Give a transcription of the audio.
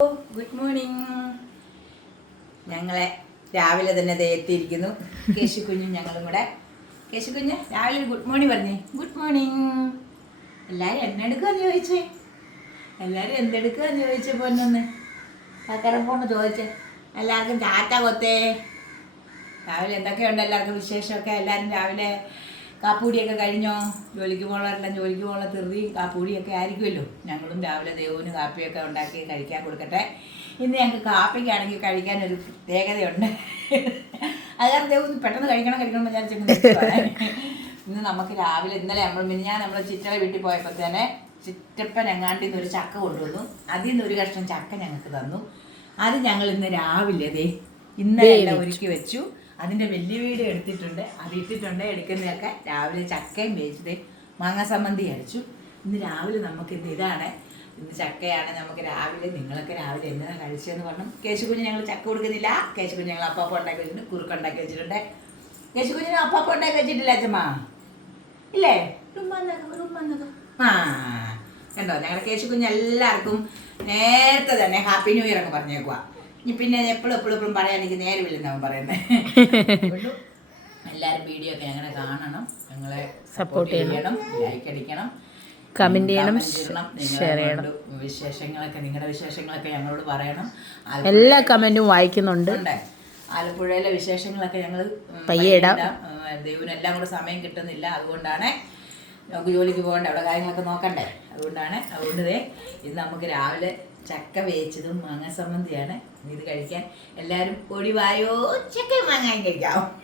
Good morning. ഞങ്ങളെ രാവിലെ തന്നെ എത്തിയിരിക്കുന്നു. കേശുകുഞ്ഞും ഞങ്ങളും കൂടെ. കേശുകുഞ്ഞ് രാവിലെ ഗുഡ് മോർണിംഗ് പറഞ്ഞേ. Good morning. എല്ലാവരും എന്നെടുക്കാന്ന് ചോദിച്ചേ. എല്ലാവരും എന്തെടുക്കാന്ന് ചോദിച്ചേ. പൊന്നൊന്ന് കക്കരപ്പോന്ന് ചോദിച്ചേ. എല്ലാവർക്കും ടാറ്റ കൊത്തേ. രാവിലെ എന്തൊക്കെയുണ്ട് എല്ലാവർക്കും വിശേഷമൊക്കെ? എല്ലാവരും രാവിലെ കാപ്പൂടിയൊക്കെ കഴിഞ്ഞോ? ജോലിക്ക് പോകുന്നവരെല്ലാം ജോലിക്ക് പോകുന്ന ധൃതിയും കാപ്പൂടിയൊക്കെ ആയിരിക്കുമല്ലോ. ഞങ്ങളും രാവിലെ ദേവുവിന് കാപ്പിയൊക്കെ ഉണ്ടാക്കി കഴിക്കാൻ കൊടുക്കട്ടെ. ഇന്ന് ഞങ്ങൾക്ക് കാപ്പിക്കാണെങ്കിൽ കഴിക്കാനൊരു പ്രത്യേകതയുണ്ട്. അത് കാരണം ദേവ് പെട്ടെന്ന് കഴിക്കണം വിചാരിച്ചിട്ട് ഇന്ന് നമുക്ക് രാവിലെ ഇന്നലെ നമ്മൾ ചിറ്ററ വീട്ടിൽ പോയപ്പോൾ തന്നെ ചിറ്റപ്പൻ എങ്ങാണ്ടിൽ നിന്ന് ഒരു ചക്ക കൊണ്ടുവന്നു. അതിൽ നിന്ന് ഒരു കഷ്ണം ചക്ക ഞങ്ങൾക്ക് തന്നു. അത് ഞങ്ങൾ ഇന്ന് രാവിലെ ഇന്നലെ എല്ലാം ഒരുക്കി വെച്ചു. അതിൻ്റെ വലിയ വീഡിയോ എടുത്തിട്ടുണ്ട്. അത് ഇട്ടിട്ടുണ്ട്. എടുക്കുന്നതൊക്കെ രാവിലെ ചക്കയും വേവിച്ചത് മാങ്ങ സമ്മന്തി അരച്ചു. ഇന്ന് രാവിലെ നമുക്ക് ഇതാണ്. ഇന്ന് ചക്കയാണ് നമുക്ക് രാവിലെ. നിങ്ങളൊക്കെ രാവിലെ എന്നാ കഴിച്ചതെന്ന് പറഞ്ഞു. കേശുകുഞ്ഞ് ഞങ്ങൾ ചക്ക കൊടുക്കുന്നില്ല. കേശുകുഞ്ഞ് ഞങ്ങൾ അപ്പാപ്പം ഉണ്ടാക്കി വെച്ചിട്ടുണ്ട്. കുറുക്കുണ്ടാക്കി വെച്ചിട്ടുണ്ട്. കേശുകുഞ്ഞിന് അപ്പാപ്പം ഉണ്ടാക്കി വെച്ചിട്ടില്ല അച്ഛമ്മ? ഇല്ലേ? ആ കണ്ടോ, ഞങ്ങളുടെ കേശുകുഞ്ഞ് എല്ലാവർക്കും നേരത്തെ തന്നെ ഹാപ്പി ന്യൂ ഇയർ ഒക്കെ പറഞ്ഞേക്കുക. ഇനി പിന്നെ എപ്പോഴും പറയാൻ എനിക്ക് നേരമില്ലെന്നാവും പറയുന്നത്. എല്ലാവരും വീഡിയോ ഒക്കെ ഞങ്ങളെ കാണണം, ഞങ്ങളെ സപ്പോർട്ട് ചെയ്യണം, ലൈക്ക് അടിക്കണം, കമന്റ് ചെയ്യണം, ഷെയർ ചെയ്യണം. നിങ്ങളുടെ വിശേഷങ്ങളൊക്കെ ഞങ്ങളോട് പറയണം. എല്ലാ കമന്റും വായിക്കുന്നുണ്ട്. ആലപ്പുഴയിലെ വിശേഷങ്ങളൊക്കെ ഞങ്ങൾ പയ്യെ ഇടാം. ദൈവനെല്ലാം കൂടെ സമയം കിട്ടുന്നില്ല. അതുകൊണ്ടാണ് നമുക്ക് ജോലിക്ക് പോകണ്ടേ, അവിടെ കാര്യങ്ങളൊക്കെ നോക്കണ്ടേ. അതുകൊണ്ട് ഇന്ന് നമുക്ക് രാവിലെ ചക്ക വേവിച്ചതും മാങ്ങ സമ്മന്തിയാണ് ഇത് കഴിക്കാൻ. എല്ലാവരും ഓടി വായോ, ചക്ക മാങ്ങായും കഴിക്കാം.